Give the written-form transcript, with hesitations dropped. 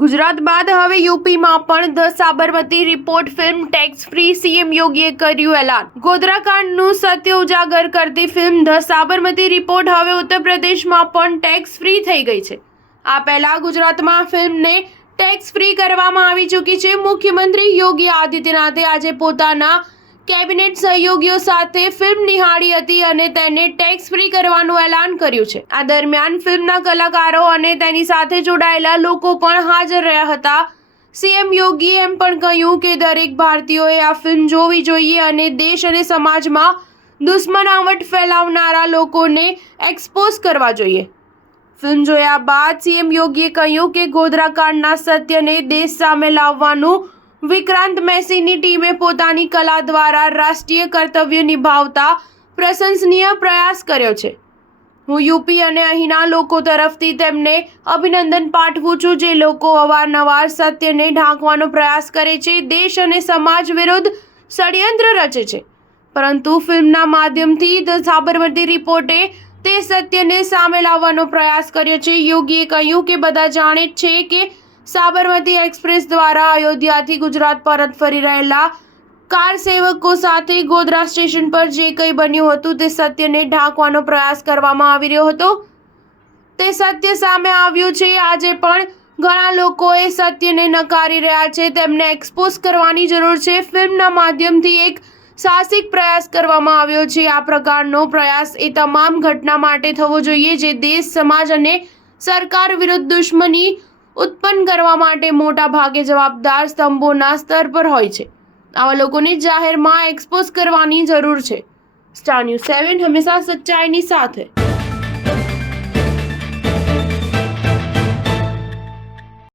ગુજરાત બાદ હવે યુપીમાં પણ the Sabarmati report film tax free CM યોગીએ કર્યું એલાન। ગોધરાકાંડનું સત્ય ઉજાગર કરતી ફિલ્મ ધ સાબરમતી રિપોર્ટ હવે ઉત્તર પ્રદેશમાં પણ ટેક્સ ફ્રી થઈ ગઈ છે। આ પહેલા ગુજરાતમાં ફિલ્મને ટેક્સ ફ્રી કરવામાં આવી ચૂકી છે। મુખ્યમંત્રી યોગી આદિત્યનાથે આજે પોતાના કેબિનેટ સહયોગીઓ સાથે ફિલ્મ નિહાળી હતી અને તેને ટેક્સ ફ્રી કરવાનું એલાન કર્યું છે। આ દરમિયાન ફિલ્મના કલાકારો અને તેની સાથે જોડાયેલા લોકો પણ હાજર રહ્યા હતા। સીએમ યોગીએ એમ પણ કહ્યું કે દરેક ભારતીયોએ આ ફિલ્મ જોવી જોઈએ અને દેશ અને સમાજમાં દુશ્મનાવટ ફેલાવનારા લોકોને એક્સપોઝ કરવા જોઈએ। ફિલ્મ જોયા બાદ સીએમ યોગીએ કહ્યું કે ગોધરાકાંડના સત્યને દેશ સામે લાવવાનું વિક્રાંત મેસીની ટીમે પોતાની કલા દ્વારા રાષ્ટ્રીય કર્તવ્ય નિભાવતા પ્રશંસનીય પ્રયાસ કર્યો છે। હું યુપી અને અહીંના લોકો તરફથી તેમને અભિનંદન પાઠવું છું, જે લોકો અવારનવાર સત્યને ઢાંકવાનો પ્રયાસ કરે છે, દેશ અને સમાજ વિરુદ્ધ ષડયંત્ર રચે છે, પરંતુ ફિલ્મના માધ્યમથી ધ સાબરમતી રિપોર્ટે તે સત્યને સામે લાવવાનો પ્રયાસ કર્યો છે। યોગીએ કહ્યું કે બધા જાણે છે કે સાબરમતી એક્સપ્રેસ દ્વારા અયોધ્યાથી ગુજરાત પરત ફરી રહેલા કાર સેવકો સાથે ગોધરા સ્ટેશન પર જે કંઈ બન્યું હતું તે સત્યને ઢાંકવાનો પ્રયાસ કરવામાં આવી રહ્યો હતો, તે સત્ય સામે આવ્યું છે। આજે પણ ઘણા લોકો એ સત્યને નકારી રહ્યા છે, તેમને એક્સપોઝ કરવાની જરૂર છે। ફિલ્મના માધ્યમથી એક સાહસિક પ્રયાસ કરવામાં આવ્યો છે। આ પ્રકારનો પ્રયાસ એ તમામ ઘટના માટે થવો જોઈએ જે દેશ, સમાજ અને સરકાર વિરુદ્ધ દુશ્મની ઉત્પન્ન કરવા માટે મોટા ભાગે જવાબદાર સ્તંભોના સ્તર પર હોય છે। આવા લોકોને જાહેરમાં એક્સપોઝ કરવાની જરૂર છે। સ્ટાર ન્યૂઝ 7 હંમેશા સચ્ચાઈની સાથે।